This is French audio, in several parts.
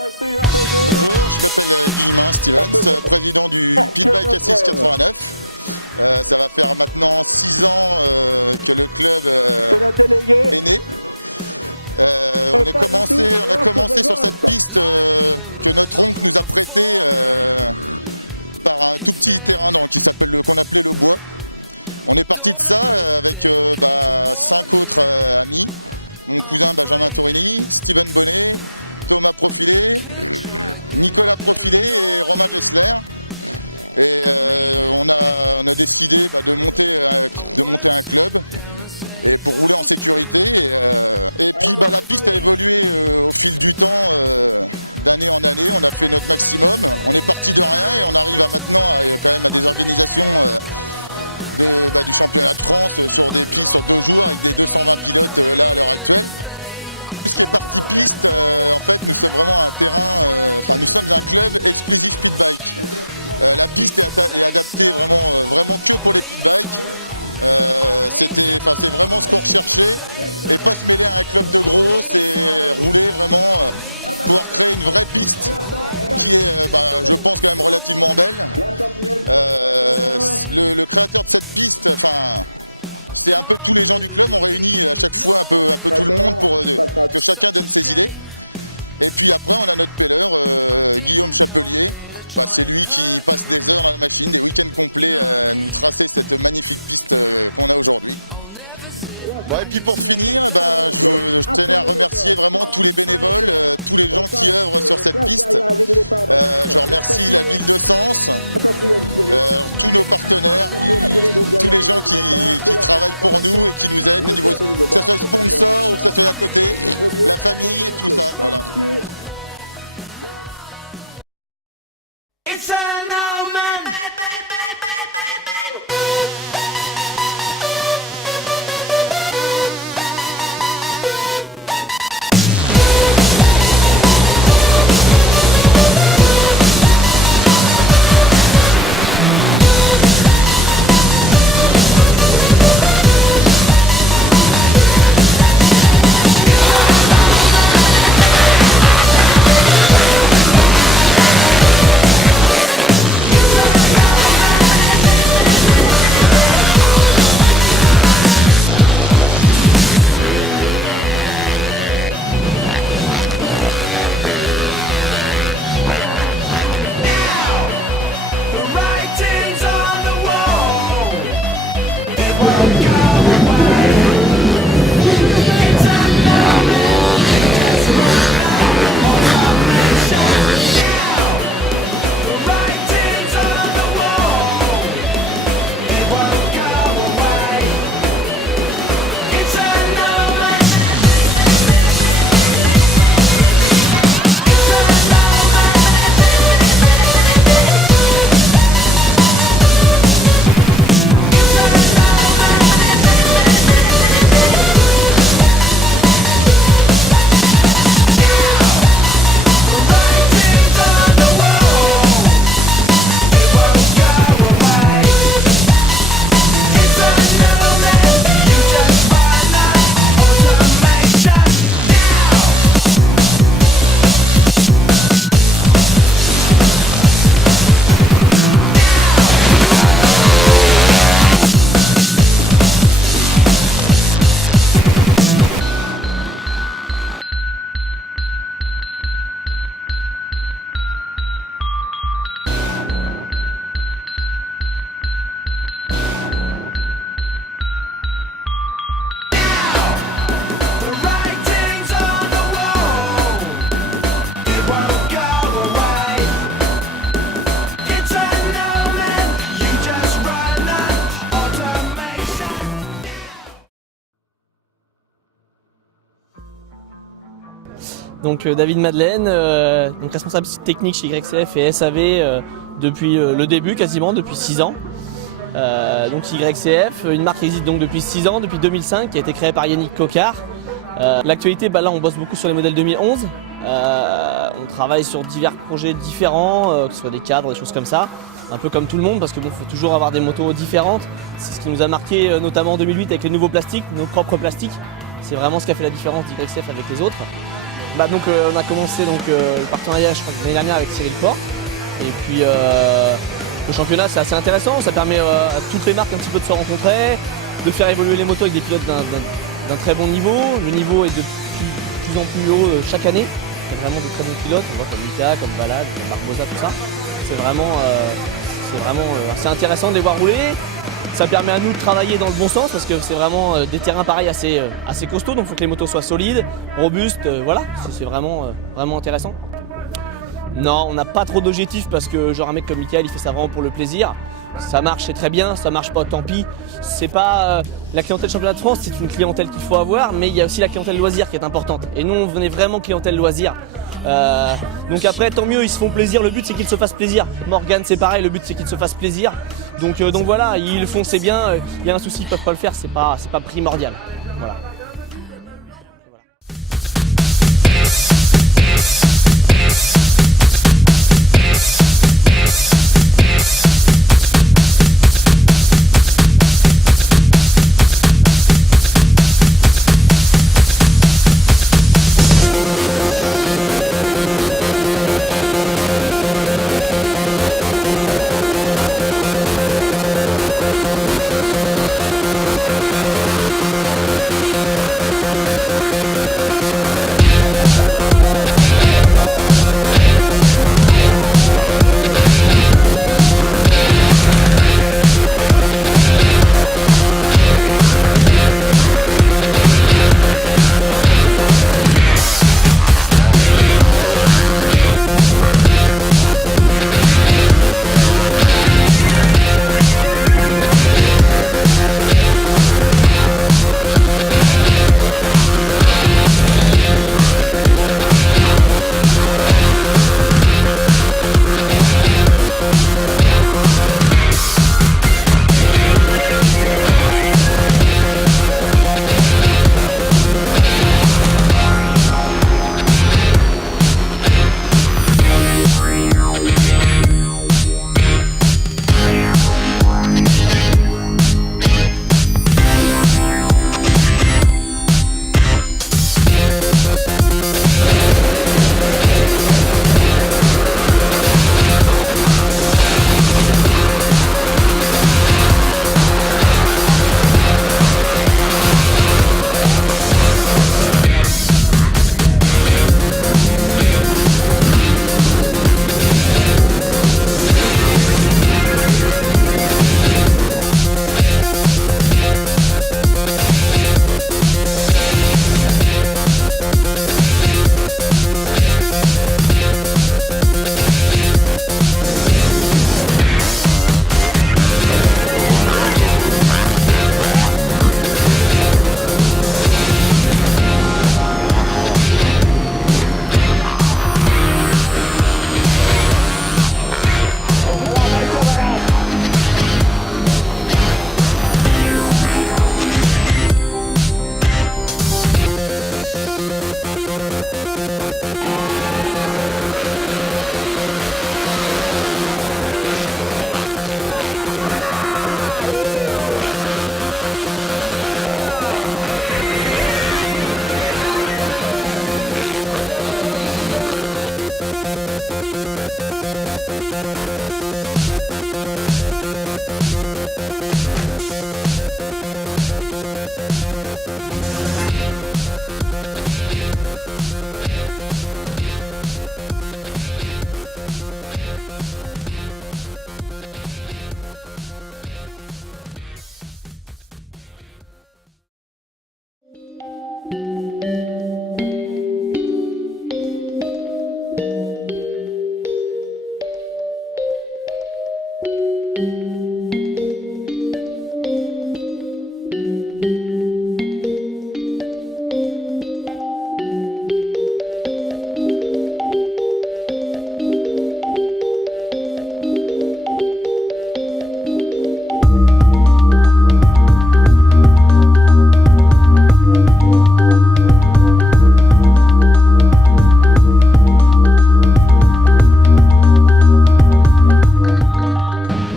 Bonjour, je m'appelle Guillemin Stevens, président du Pitbike A689. Ça va faire maintenant 6 ans que le club est né. On a commencé sur cette piste que notre oncle nous a prêtée par un tout petit terrain qu'on appelait le bois. On est parti de ça avec 5 autres amis. Mon cousin Benjamin Torini, Steven Bonnet, Thomas Profilé, Nicolas Profilé et Romain Gessler. Et on a décidé de monter un club et pour rouler en sécurité. Et puis la piste a évolué au fil du temps, d'année en année. On a fait notre maximum. On est parti de rien et on arrive maintenant à des organisations du championnat de France sur des pistes sur 2 jours avec des 220 pilotes là à l'heure actuelle. Tout ce qui est partie piste, en fait, nous sommes vraiment un terrain, nous sommes un club exclusif pit bike. La piste est adaptée vraiment que pour les pit bikes. C'est vraiment ce qu'on recherchait et pas se mêler à un club de gros, c'est rouler vraiment, pouvoir créer une vraie piste qui est, je pense, quand même relativement belle. Le créateur de cette piste, c'est un peu tous les gens du club, on réunit à chaque fois un peu tout le monde pour que chacun donne ses idées. Et puis après on a notre pelleur, Guillaume Chapelier. C'est lui qui passe des heures dans la machine, des week-ends complets à nous tracer cette magnifique piste qu'on a aujourd'hui. Et puis pour finir, je tenais à remercier vraiment tous les bénévoles, tous les gens qui œuvrent sur cette piste. Je remercie la ville de Sens, tous nos partenaires, tous les gens qui travaillent pour nous et qui nous aident, au niveau, que ce soit sponsor ou que ce soit à côté, la famille, tout ça. Voilà.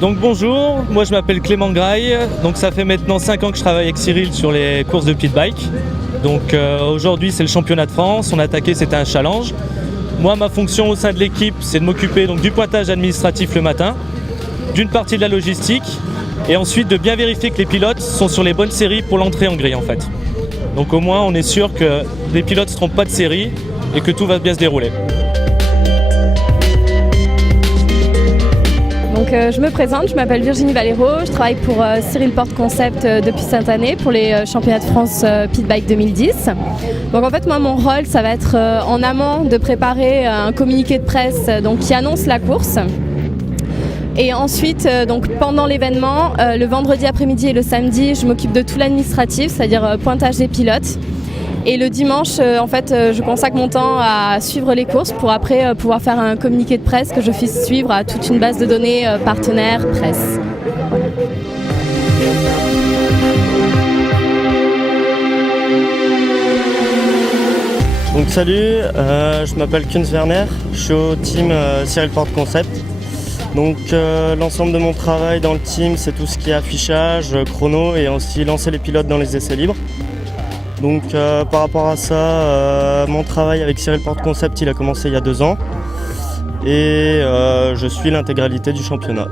Donc bonjour, moi je m'appelle Clément Graille, donc ça fait maintenant 5 ans que je travaille avec Cyril sur les courses de pit bike. Donc aujourd'hui c'est le championnat de France, on a attaqué, c'était un challenge. Moi ma fonction au sein de l'équipe c'est de m'occuper donc du pointage administratif le matin, d'une partie de la logistique et ensuite de bien vérifier que les pilotes sont sur les bonnes séries pour l'entrée en grille en fait. Donc au moins on est sûr que les pilotes ne se trompent pas de série et que tout va bien se dérouler. Donc, je me présente, je m'appelle Virginie Valero, je travaille pour Cyril Porte Concept depuis cette année pour les championnats de France Pit Bike 2010. Donc en fait moi mon rôle ça va être en amont de préparer un communiqué de presse donc, qui annonce la course. Et ensuite donc, pendant l'événement, le vendredi après-midi et le samedi je m'occupe de tout l'administratif, c'est-à-dire pointage des pilotes. Et le dimanche, en fait, je consacre mon temps à suivre les courses pour après pouvoir faire un communiqué de presse que je fais suivre à toute une base de données partenaires, presse. Voilà. Donc salut, je m'appelle Kunz Werner, je suis au team Cyril Porte Concept. Donc l'ensemble de mon travail dans le team, c'est tout ce qui est affichage, chrono et aussi lancer les pilotes dans les essais libres. Donc par rapport à ça, mon travail avec Cyril Porte Concept, il a commencé il y a 2 ans et je suis l'intégralité du championnat.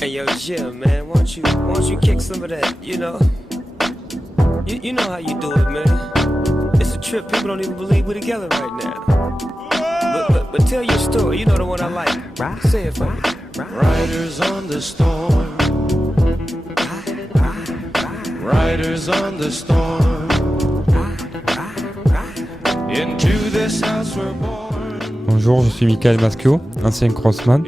Hey yo, Jim, man, why don't you kick some of that, you know? You know how you do it, man. It's a trip, people don't even believe we're together right now. But tell your story, you know the one I like. Right. Say it for me. Riders on the storm. Riders on the storm. Into this house we're born. Bonjour, je suis Michael Maschio, ancien crossman.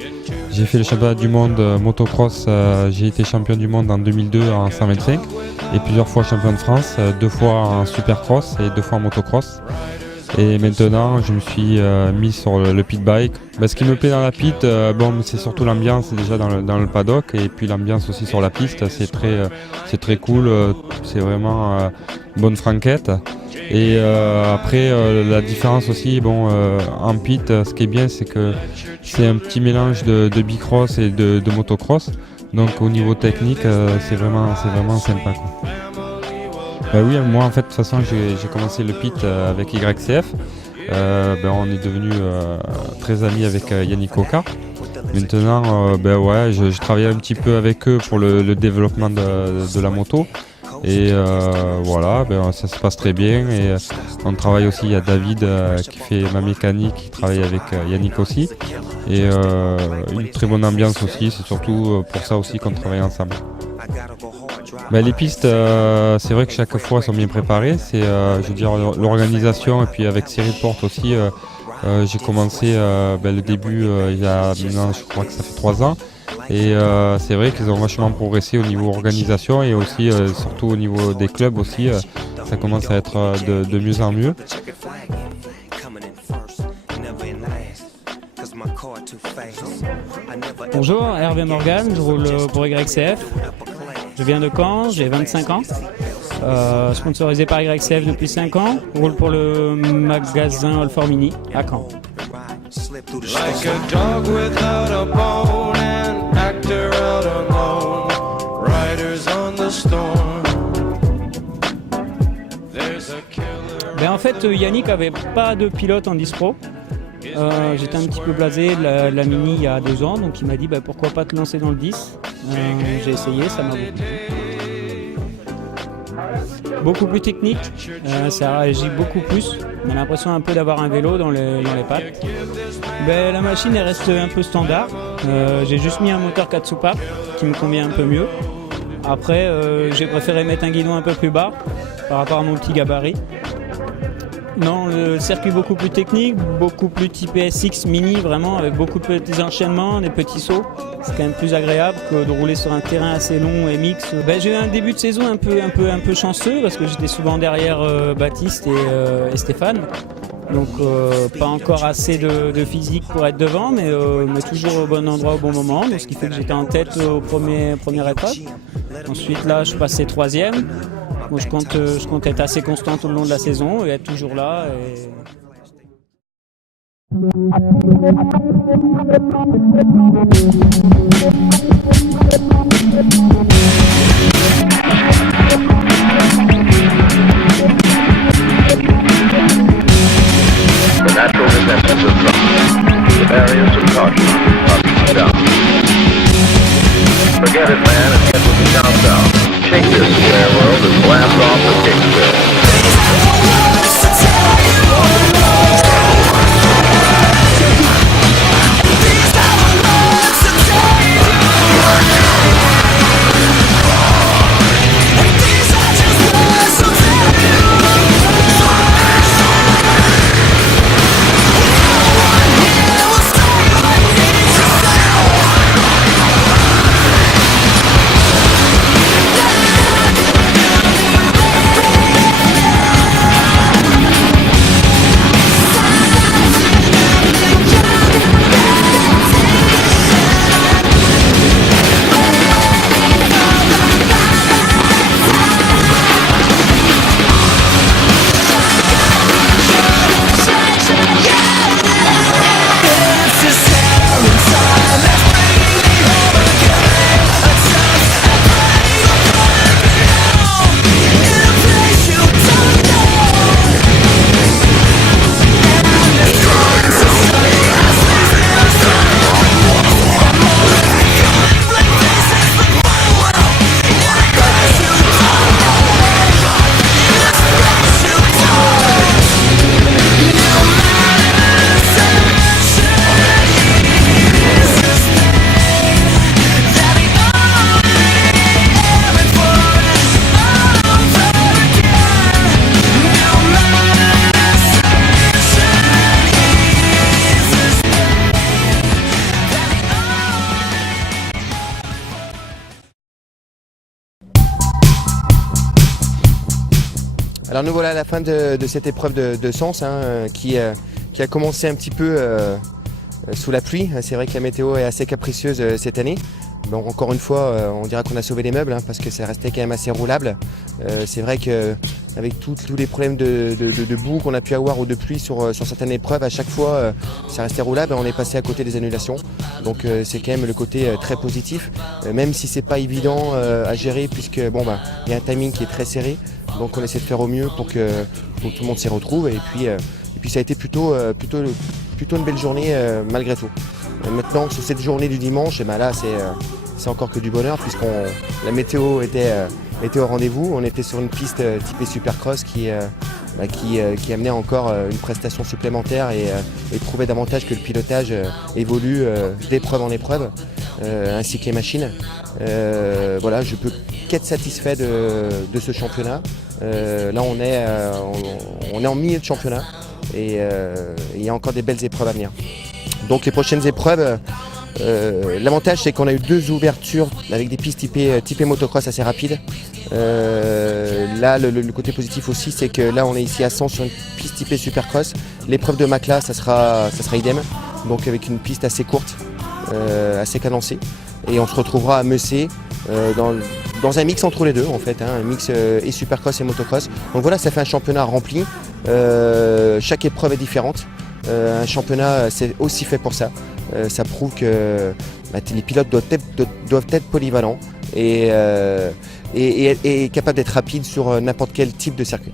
J'ai fait le championnat du monde motocross, j'ai été champion du monde en 2002 en 125 et plusieurs fois champion de France, 2 fois en supercross et 2 fois en motocross. Et maintenant je me suis mis sur le pit bike. Ce qui me plaît dans la pit, c'est surtout l'ambiance déjà dans le paddock et puis l'ambiance aussi sur la piste, c'est très cool, c'est vraiment une bonne franquette. Et après la différence aussi, en pit, ce qui est bien c'est que c'est un petit mélange de bicross et de motocross. Donc au niveau technique, c'est vraiment sympa, quoi. Oui, moi en fait de toute façon j'ai commencé le pit avec YCF. On est devenu très amis avec Yannick Coca. Maintenant, je travaillais un petit peu avec eux pour le développement de la moto. Et ça se passe très bien. Et on travaille aussi, il y a David qui fait ma mécanique, qui travaille avec Yannick aussi. Et une très bonne ambiance aussi, c'est surtout pour ça aussi qu'on travaille ensemble. Les pistes, c'est vrai que chaque fois sont bien préparées. C'est, l'organisation et puis avec Cyril Porte aussi, J'ai commencé le début il y a maintenant, je crois que ça fait 3 ans. Et c'est vrai qu'ils ont vachement progressé au niveau organisation et aussi surtout au niveau des clubs aussi. Ça commence à être de mieux en mieux. I never ever run out of gas, cause I'm just too clean, I do it upper class. So fast in your seatbelts, it's so hot, it'll even make heat melt. So get aboard and roll and ride, slip through the storm. Like a dog without a bone, an actor out alone, riders on the storm. There's a killer on the road, his brain is squirming like a toad. Take a long holiday, let your children play. If you give this man a ride, sweet family will die. Killer on the road, yeah. I'm trying to take the lead. Hold on, little homie, before you run into them trees. I see things that I never would have saw before. Hey, yo, Jim, let him in, let him in. Open up, my back tire smoking up the whole street. And now the police want to flash they... The natural defenses of love, the barriers of caution are down. Forget it, man, and get to the countdown. Take this square world and blast off the kick. Alors nous voilà à la fin de cette épreuve de Sens qui a commencé un petit peu sous la pluie. C'est vrai que la météo est assez capricieuse cette année. Donc encore une fois, on dira qu'on a sauvé les meubles parce que ça restait quand même assez roulable. C'est vrai qu'avec tous les problèmes de boue qu'on a pu avoir ou de pluie sur certaines épreuves, à chaque fois ça restait roulable. On est passé à côté des annulations. Donc c'est quand même le côté très positif, même si c'est pas évident à gérer puisque il y a un timing qui est très serré. Donc on essaie de faire au mieux pour que tout le monde s'y retrouve et puis ça a été plutôt une belle journée malgré tout. Maintenant sur cette journée du dimanche, là c'est encore que du bonheur puisque la météo était au rendez-vous. On était sur une piste typée Supercross qui amenait encore une prestation supplémentaire et prouvait davantage que le pilotage évolue d'épreuve en épreuve, ainsi que les machines. Voilà, je peux qu'être satisfait de ce championnat. Là on est en milieu de championnat. et il y a encore des belles épreuves à venir. Donc les prochaines épreuves, l'avantage c'est qu'on a eu 2 ouvertures avec des pistes typées motocross assez rapides. Là le côté positif aussi c'est que là on est ici à 100 sur une piste typée supercross. L'épreuve de Macla ça sera idem, donc avec une piste assez courte, assez cadencée. Et on se retrouvera à Messé dans un mix entre les deux en fait, un mix et supercross et motocross. Donc voilà, ça fait un championnat rempli, chaque épreuve est différente. Un championnat c'est aussi fait pour ça. Ça prouve que les pilotes doivent être polyvalents et capables d'être rapides sur n'importe quel type de circuit.